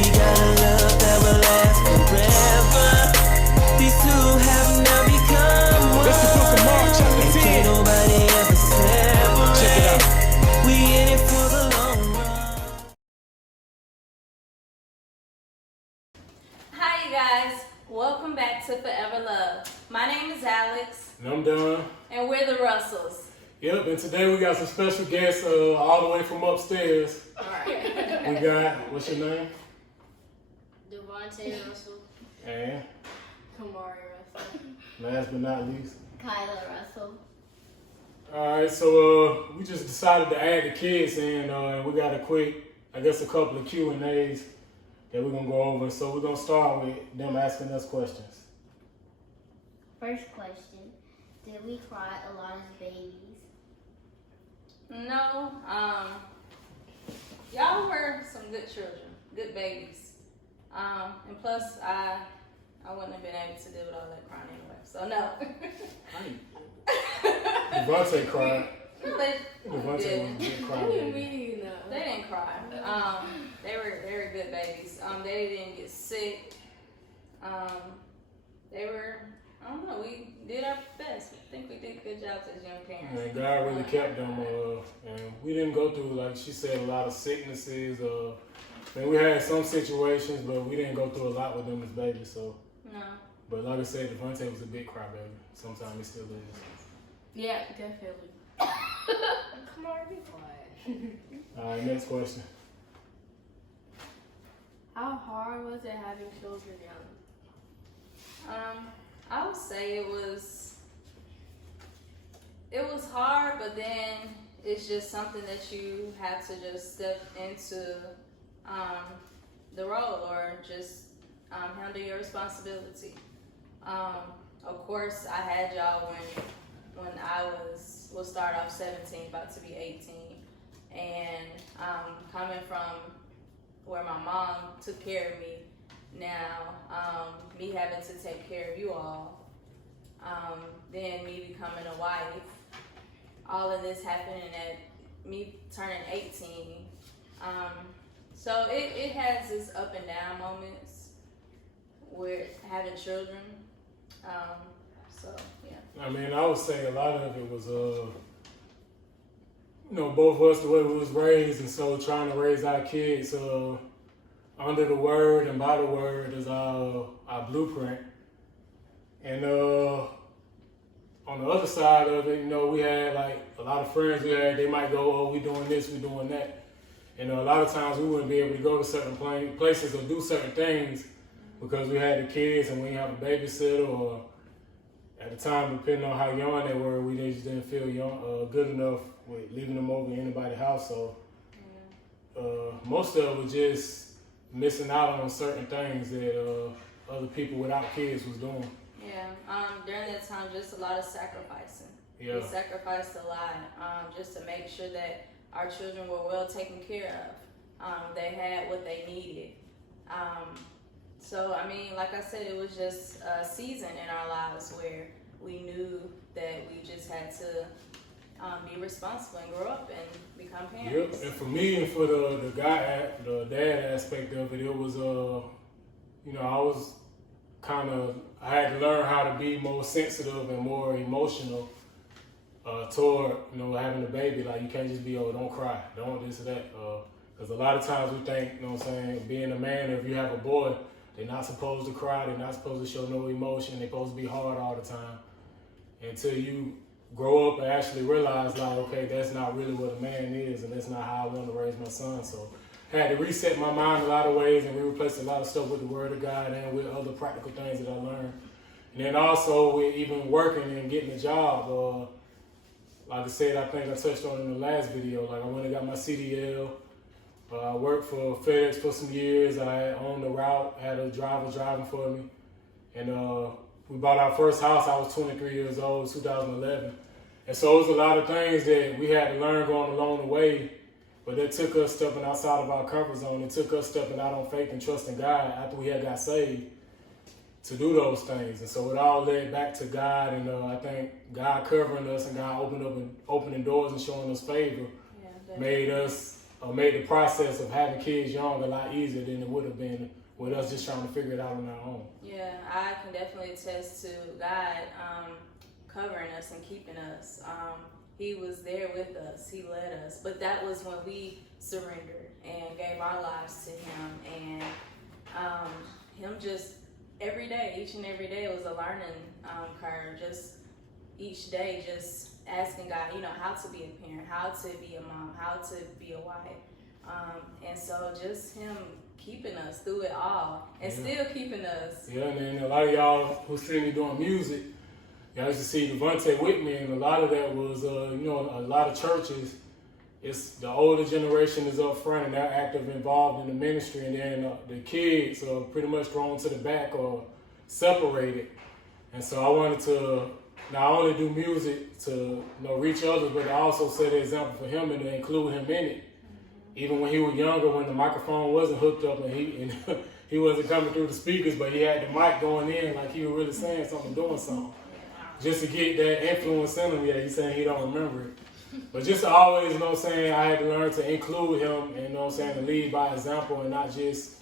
We got a love that will last forever. These two have now become one. That's the book of Mark, chapter 10. Can't nobody ever separate. Check it out. We in it for the long run. Hi, you guys. Welcome back to Forever Love. My name is Alex. And I'm Don. And we're the Russells. Yep, and today we got some special guests all the way from upstairs. Alright. We got, what's your name? Devontae Russell. And Kamari Russell. last but not least. Kyla Russell. Alright, so we just decided to add the kids in, and we got a quick, I guess a couple of Q&As that we're going to go over. So we're going to start with them asking us questions. First question. Did we cry a lot as babies? No, y'all were some good children, good babies. And plus, I wouldn't have been able to deal with all that crying anyway, so no. Devontae cried. Devontae didn't cry. Baby. They didn't cry. They were good babies. They didn't get sick. They were, I don't know, we did our best. I think we did good jobs as young parents. And God really kept them, and we didn't go through, like she said, a lot of sicknesses. And we had some situations, but we didn't go through a lot with them as babies. So, No. but like I said, Devontae was a big crybaby. Sometimes he still is. Yeah, definitely. Come on, be quiet. All right, next question. How hard was it having children young? I would say it was hard, but then it's just something that you have to just step into the role or just handle your responsibility. Of course, I had y'all when I we'll start off 17, about to be 18, and coming from where my mom took care of me, now me having to take care of you all, then me becoming a wife, all of this happening at me turning 18. So it has its up and down moments with having children. So yeah. I mean, I would say a lot of it was, both of us, the way we was raised, and so trying to raise our kids under the word and by the word is our blueprint. And on the other side of it, we had like a lot of friends we had, they might go, oh, we doing this, we doing that. And a lot of times we wouldn't be able to go to certain places or do certain things because we had the kids and we didn't have a babysitter, or at the time, depending on how young they were, we just didn't feel good enough with leaving them over in anybody's house. So most of it was just missing out on certain things that other people without kids was doing. Yeah, during that time, just a lot of sacrificing. Yeah. We sacrificed a lot just to make sure that our children were well taken care of. They had what they needed. So, I mean, like I said, it was just a season in our lives where we knew that we just had to be responsible and grow up and become parents. Yep, and for me and for the dad aspect of it, it was, I had to learn how to be more sensitive and more emotional toward, having a baby. Like, you can't just be, oh, don't cry, don't this or that. Because a lot of times we think, being a man, if you have a boy, they're not supposed to cry, they're not supposed to show no emotion, they're supposed to be hard all the time. Until you grow up and actually realize, like, okay, that's not really what a man is, and that's not how I want to raise my son. So I had to reset my mind a lot of ways and replace a lot of stuff with the Word of God and with other practical things that I learned. And then also with even working and getting a job. Like I said, I think I touched on it in the last video, like I went and got my CDL. I worked for FedEx for some years. I owned the route, had a driver driving for me. And we bought our first house. I was 23 years old, 2011. And so it was a lot of things that we had to learn going along the way. But that took us stepping outside of our comfort zone. It took us stepping out on faith and trusting God after we had got saved to do those things. And so it all led back to God. And I think God covering us and God opening doors and showing us favor made us made the process of having kids young a lot easier than it would have been with us just trying to figure it out on our own. Yeah, I can definitely attest to God covering us and keeping us. He was there with us. He led us. But that was when we surrendered and gave our lives to him. And him just every day, each and every day was a learning curve. Just each day, just asking God, how to be a parent, how to be a mom, how to be a wife. And so just him keeping us through it all and still keeping us. Yeah, and then a lot of y'all who see me doing music, y'all used to see Devontae with me, and a lot of that was, a lot of churches, it's the older generation is up front and they're active, involved in the ministry, and then the kids are pretty much thrown to the back or separated. And so I wanted to not only do music to reach others, but to also set an example for him and to include him in it. Even when he was younger, when the microphone wasn't hooked up and he wasn't coming through the speakers, but he had the mic going in like he was really saying something, doing something. Just to get that influence in him. Yeah, he's saying he don't remember it. But just always, I had to learn to include him and, to lead by example and not just,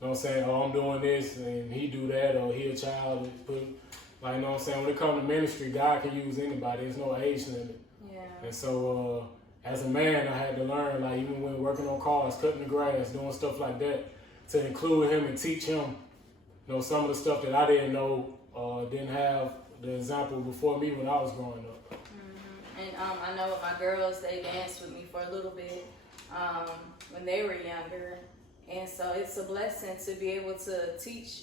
oh, I'm doing this and he do that, or he a child. When it comes to ministry, God can use anybody. There's no age limit. Yeah. And so, as a man, I had to learn, even when working on cars, cutting the grass, doing stuff like that, to include him and teach him, some of the stuff that I didn't know, didn't have the example before me when I was growing up. Mm-hmm. And I know with my girls, they danced with me for a little bit when they were younger. And so it's a blessing to be able to teach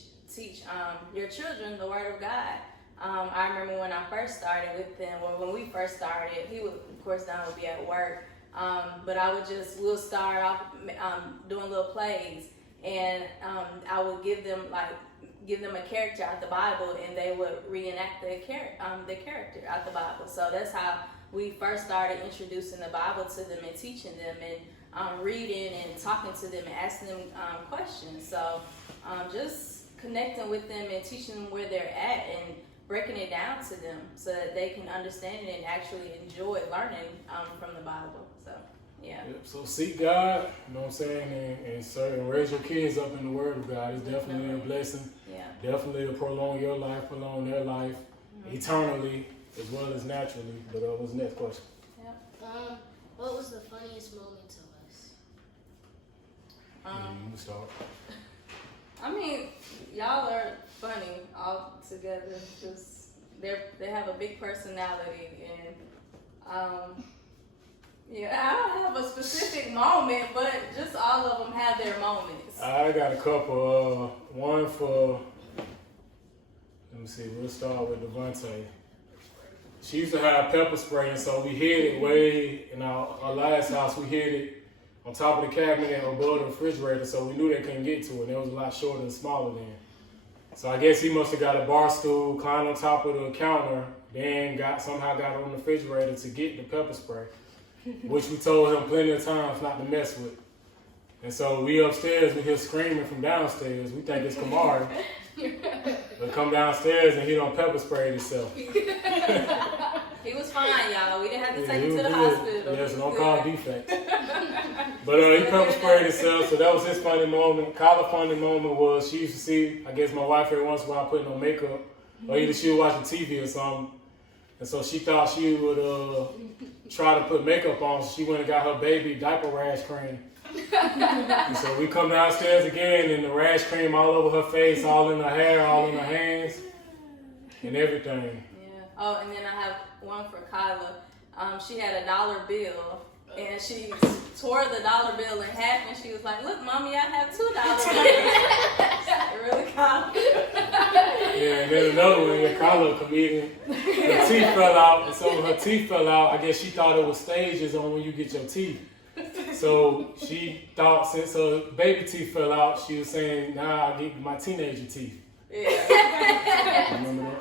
your children the Word of God. I remember when I first started with them, or when we first started, he would, of course, Don would be at work, but we'll start off doing little plays, and I would give them a character out the Bible, and they would reenact the character out the Bible. So that's how we first started introducing the Bible to them and teaching them and reading and talking to them and asking them questions. So just connecting with them and teaching them where they're at and breaking it down to them so that they can understand it and actually enjoy learning from the Bible. So, yeah. Yep. So seek God, and raise your kids up in the Word of God. It's definitely a blessing. Yeah. Definitely to prolong your life, prolong their life, eternally as well as naturally. But what's the next question? Yep. What was the funniest moment to us? You can start. Y'all are funny all together. Just they have a big personality, and I don't have a specific moment, but just all of them have their moments. I got a couple. One for, let me see. We'll start with Devontae. She used to have pepper spray, and so we hid it way in our last house. We hid it on top of the cabinet above the refrigerator, so we knew they couldn't get to it. And it was a lot shorter and smaller then. So I guess he must have got a bar stool, climbed on top of the counter, then somehow got on the refrigerator to get the pepper spray, which we told him plenty of times not to mess with. And so we upstairs, we hear screaming from downstairs. We think it's Kamari. But come downstairs and he done pepper sprayed himself. He was fine, y'all. We didn't have to take he him to was the good. hospital. Yeah, so don't call defects. But he pepper sprayed himself, so that was his funny moment. Kyla's funny moment was she used to see, I guess my wife every once in a while putting on makeup, or either she was watching TV or something, and so she thought she would try to put makeup on, so she went and got her baby diaper rash cream. And so we come downstairs again, and the rash cream all over her face, all in her hair, all in her hands, and everything. Yeah. Oh, and then I have one for Kyla. She had $1 bill, and she tore the $1 bill in half, and she was like, "Look, Mommy, I have $2 bills." Really, Kyla? Yeah, and then another one, Kyla, a comedian, her teeth fell out, and so when her teeth fell out, I guess she thought it was stages on when you get your teeth. So she thought since her baby teeth fell out, she was saying, "Nah, I'll get my teenager teeth." Yeah. Remember that?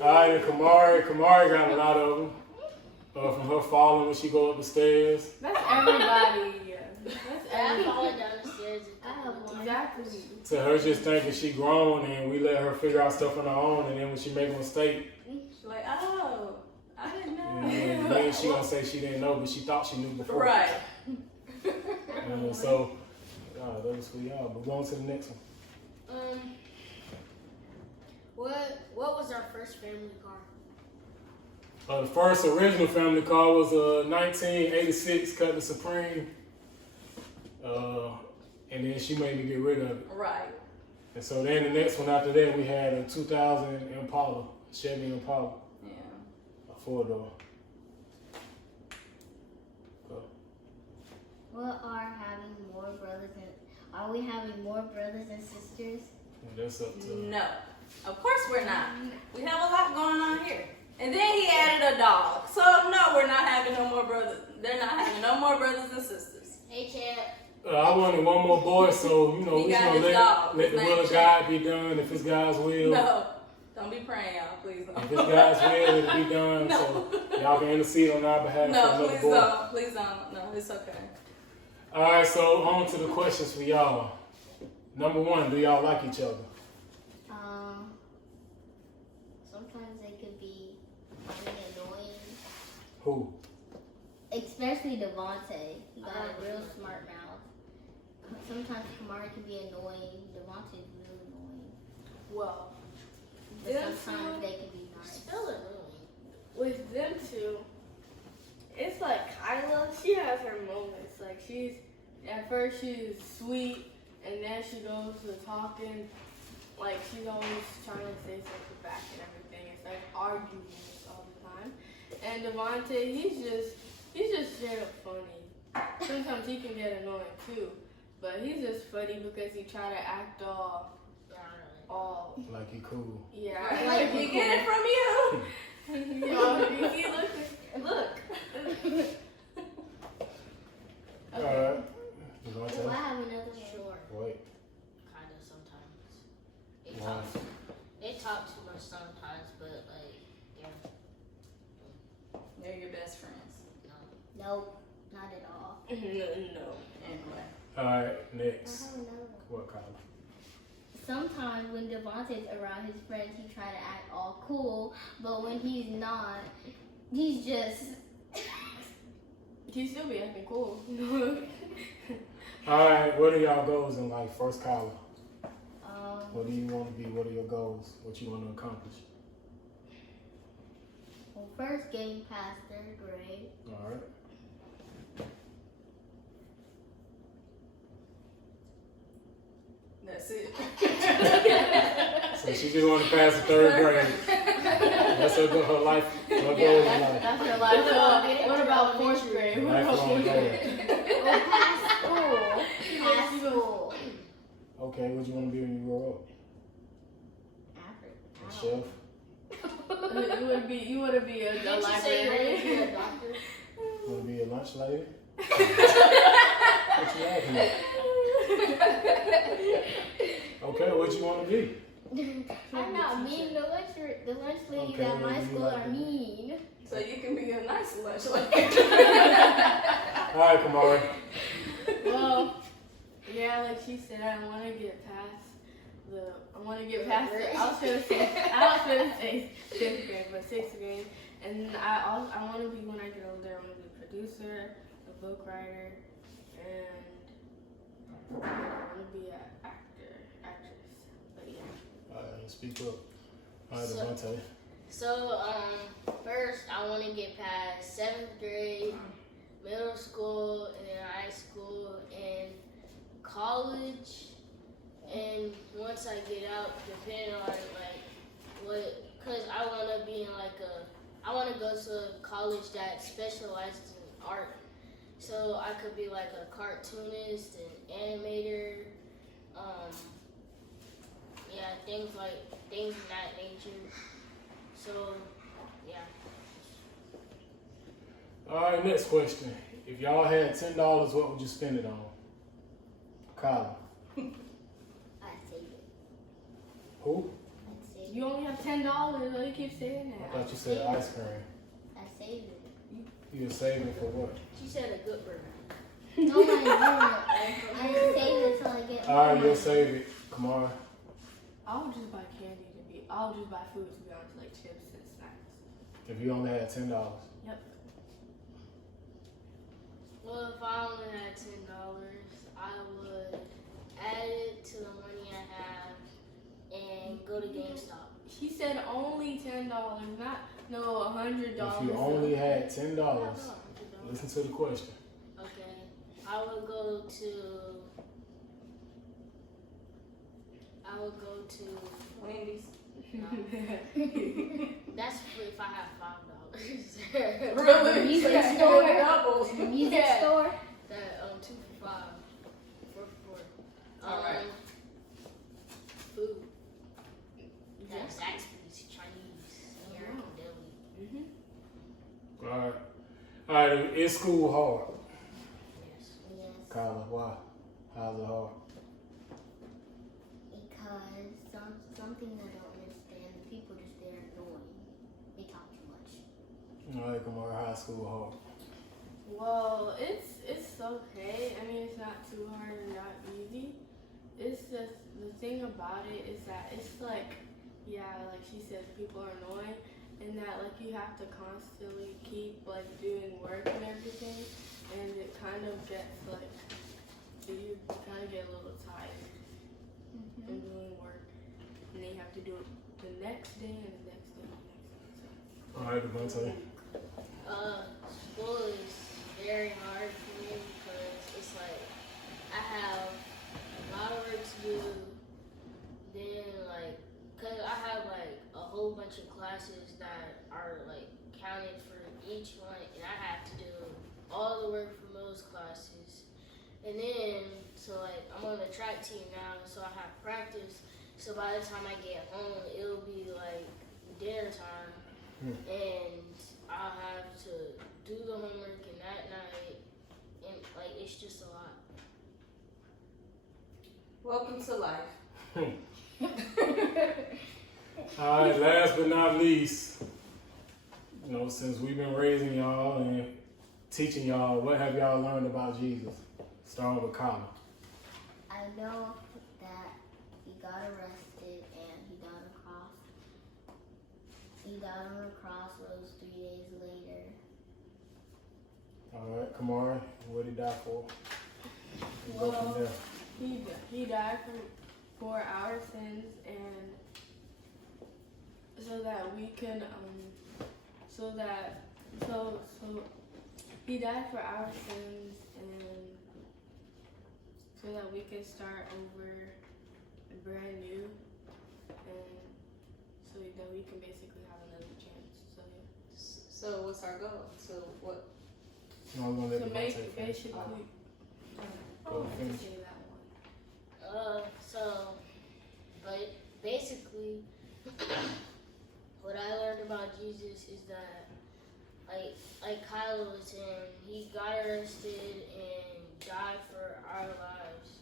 All right, and Kamari got a lot of them from her falling when she go up the stairs. That's everybody. That's I'm everybody. falling down the stairs. Exactly. To her just thinking she grown and we let her figure out stuff on her own, and then when she make a mistake, She's like, "Oh, I didn't know." then she gonna say she didn't know, but she thought she knew before. Right. So, that was for y'all. But going to the next one. What was our first family car? The first original family car was a 1986 Cutlass Supreme. And then she made me get rid of it. Right. And so then the next one after that, we had a 2000 Impala, Chevy Impala, Yeah. a 4-door. What are we having more brothers and sisters? And that's up to No. Of course we're not. We have a lot going on here. And then he added a dog. So no, we're not having no more brothers. They're not having no more brothers and sisters. Hey, Chad. I wanted one more boy, so He we got just gonna his dog. let the His will name of God be done. If it's God's will, No. Don't be praying, y'all. Please don't. if it's God's will, it'll be done. No. So y'all can intercede on our behalf for No, another please boy. don't. Please don't. No, it's okay. All right, so on to the questions for y'all. Number one, do y'all like each other? Sometimes they could be really annoying. Who? Especially Devontae. He got a real smart mouth. Sometimes Kamari can be annoying. Devontae's really annoying. Well, But them sometimes two, they can be nice. Still annoying. with them two, it's like Kyla, she has her moments. Like at first she's sweet, and then she goes to talking, like she's always trying to say something back and everything. It's like arguments all the time. And Devontae, he's just straight up funny. Sometimes he can get annoying too, but he's just funny because he try to act all Like he cool. yeah. Like we get it from you. You see, look. All right. You want Oh, I to? have another one. Sure. Wait. Kind of sometimes. Why? They talk too much sometimes, but like, yeah, They're your best friends. no. Nope, not at all. No. Anyway. All right. I Next. have another one. What, Kyla? Sometimes when Devontae's around his friends, he try to act all cool, but when he's not, he's just. He still be acting cool. All right. What are y'all goals in life? First, Kyla. What do you want to be? What are your goals? What you want to accomplish? Well, first getting past 3rd grade. All right. That's it. So she just want to pass the 3rd grade. That's her life. Her goal in life. That's her life. So, what about 4th grade? What about Lifelong 4th goal. grade? Well, past school. Past school. Okay. What you want to be when you grow up? A chef. You want to be a Didn't you say you wanted to be librarian? a doctor? Want to be a lunch lady? What you laughing at? Okay, what you want to be? I'm not mean. The lunch ladies Okay, at my what do you school like are to be? mean. So you can be a nice lunch lady. All right, Kamari. Well, yeah, like she said, I want to get past I was gonna say 5th grade, but 6th grade. And I want to be, when I get older, I want to be a producer, a book writer, and I want to be an actress. But yeah. All right, speak up. All right, So- Devontae. So, first I want to get past 7th grade, middle school, and then high school, and college. And once I get out, depending on cause I want to be in I want to go to a college that specializes in art. So I could be like a cartoonist, an animator, things of that nature. So, yeah. All right, next question. If y'all had $10, what would you spend it on? Kyla. I save it. Who? I save it. You only have $10. Why you keep saying I that? thought you said ice cream. I save it. You were saving for what? She said a good burger. No, I didn't. I didn't save it till I get All right, more you'll money. save it. Kamari. I would just buy candy I'll just buy food, to be honest, like chips and snacks. If you only had $10. Yep. Well, if I only had $10, I would add it to the money I have and go to GameStop. She said only $10, not no $100. If you only had $10, $100. listen to the question. Okay, I would go to Wendy's. that's free if I have $5. Really? Music store. Double. Music Yeah. store. That 2 for $5, 4 for 4. All right. Food. That's Zaxby's, Chinese, American deli. All right. Is school hard? Yes. Yes. Kyla, why? How's it hard? Because something I don't understand. The people just there annoying. They talk too much. All right, Kamari, how's school hard? Well, it's okay. I mean, it's not too hard and not easy. It's just the thing about it is that it's like, yeah, like she said, people are annoying, and that like you have to constantly keep like doing work and everything, and it kind of gets like you kind of get a little tired from doing work, and then you have to do it the next day and the next day and the next day. All right, Devontae. School is very hard for me because it's like I have a lot of work to do. Then like, cause I have like a whole bunch of classes that are like counted for each one, and I have to do all the work from those classes. And then so like I'm on the track team now, so I have practice. So by the time I get home, it'll be like dinner time, and I'll have to do the homework and that night, and like it's just a lot. Welcome to life. All right, last but not least, since we've been raising y'all and teaching y'all, what have y'all learned about Jesus? Starting with Kyla. I know that he got arrested and he died on a cross. He died on a cross, rose 3 days later. All right, Kamari, what did he die for? We'll go from there. He died for our sins, and so that we can so he died for our sins, and so that we can start over brand new, and so that we can basically have another chance. So yeah. So what's our goal? So what? No, I'm gonna let To Devontae make finish. basically Go finish. say that one. But basically, what I learned about Jesus is that, like Kyla was saying, he got arrested and died for our lives,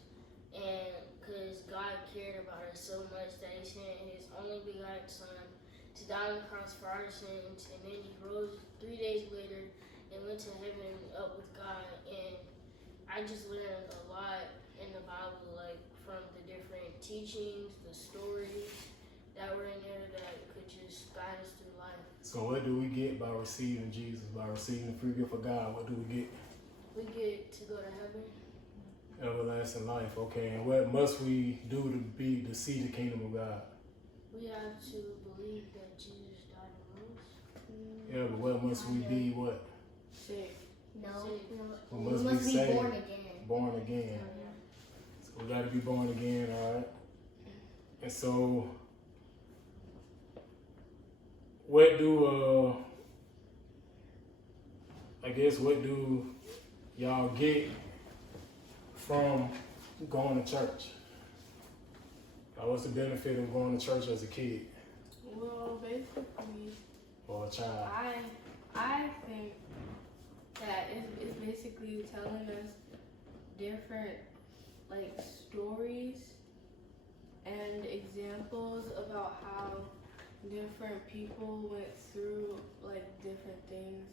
and because God cared about us so much that he sent his only begotten Son to die on the cross for our sins, and then he rose 3 days later and went to heaven up with God, and I just learned a lot in the Bible, like from the different teachings, the stories that were in there that could just guide us through life. So what do we get by receiving Jesus? By receiving the free gift of God, what do we get? We get to go to heaven. Everlasting life. Okay, and what must we do to see the kingdom of God? We have to believe that Jesus died and rose. Yeah, but what must we be? What? Saved. No, Saved. We we must must be be saved. born again. Born again. So we got to be born again, all right? And so, what do, what do y'all get from going to church? Like, what's the benefit of going to church as a kid Well, basically, or a child? I think that it's basically telling us different like stories and examples about how different people went through like different things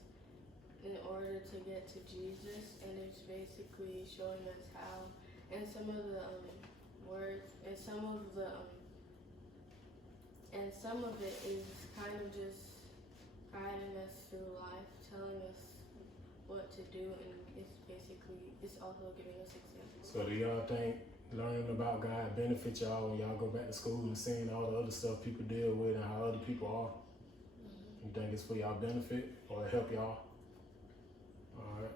in order to get to Jesus, and it's basically showing us how, and some of the words, and some of it is kind of just guiding us through life, telling us what to do, and it's also giving us examples. So do y'all think learning about God benefit y'all when y'all go back to school and seeing all the other stuff people deal with and how other people are? You think it's for y'all benefit or help y'all? All right.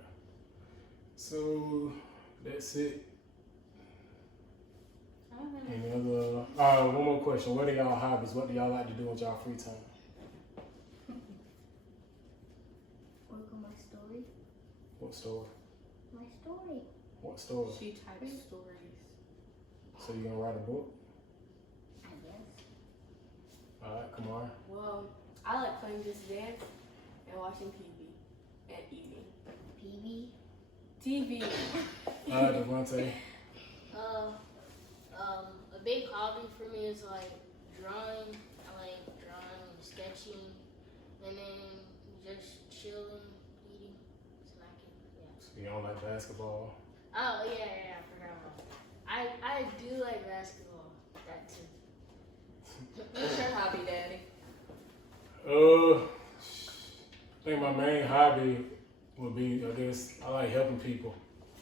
So that's it. Any other? One more question. What are y'all hobbies? What do y'all like to do with y'all free time? Work on my story. What story? My story. What story? She types stories. So you gonna write a book? I guess. All right, Kamari. Well, I like playing Just Dance and watching TV and eating. PB. TV. All right, Devontae. A big hobby for me is like drawing. I like drawing and sketching, and then just chilling, eating, snacking. Yeah. So you don't like basketball? Oh yeah, I forgot about that. I do like basketball. That too. What's your hobby, Daddy? I think my main hobby would be, I guess, I like helping people,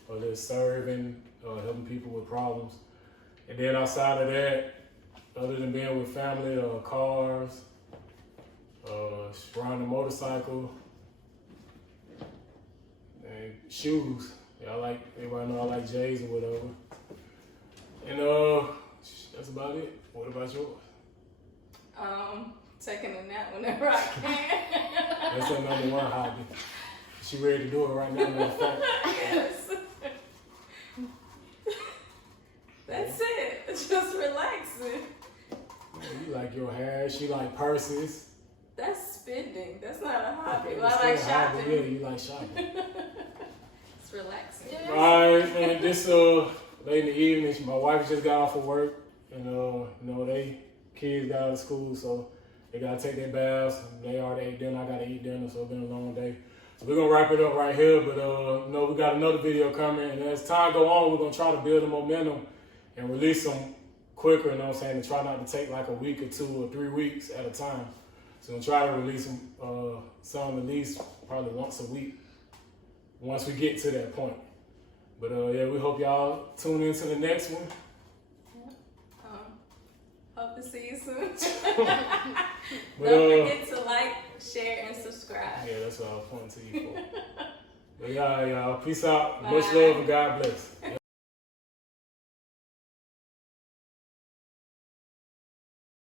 or just serving, helping people with problems. And then outside of that, other than being with family, cars, riding a motorcycle, and shoes. Yeah, I like, everybody know I like J's or whatever. And that's about it. What about yours? Taking a nap whenever I can. That's her number one hobby. She ready to do it right now, matter of fact. Yes. That's it. Just relaxing. You like your hair, she like purses. That's spending. That's not a hobby. Okay, Well, I like still a hobby. shopping. Yeah, you like shopping. It's relaxing. Alright, and this late in the evening, my wife just got off of work, and they kids got out of school, so they gotta take their baths. They already ate dinner. I gotta eat dinner, so it's been a long day. So we're gonna wrap it up right here, but we got another video coming, and as time go on, we're gonna try to build the momentum and release them quicker. You know what I'm saying? And try not to take like a week or 2 or 3 weeks at a time. So we'll try to release them some at least probably once a week once we get to that point. But yeah, we hope y'all tune into the next one. Hope to see you soon. But, Don't forget to like, share, and subscribe. yeah, that's what I was pointing to you for. But y'all, peace out. Bye. Much love and God bless.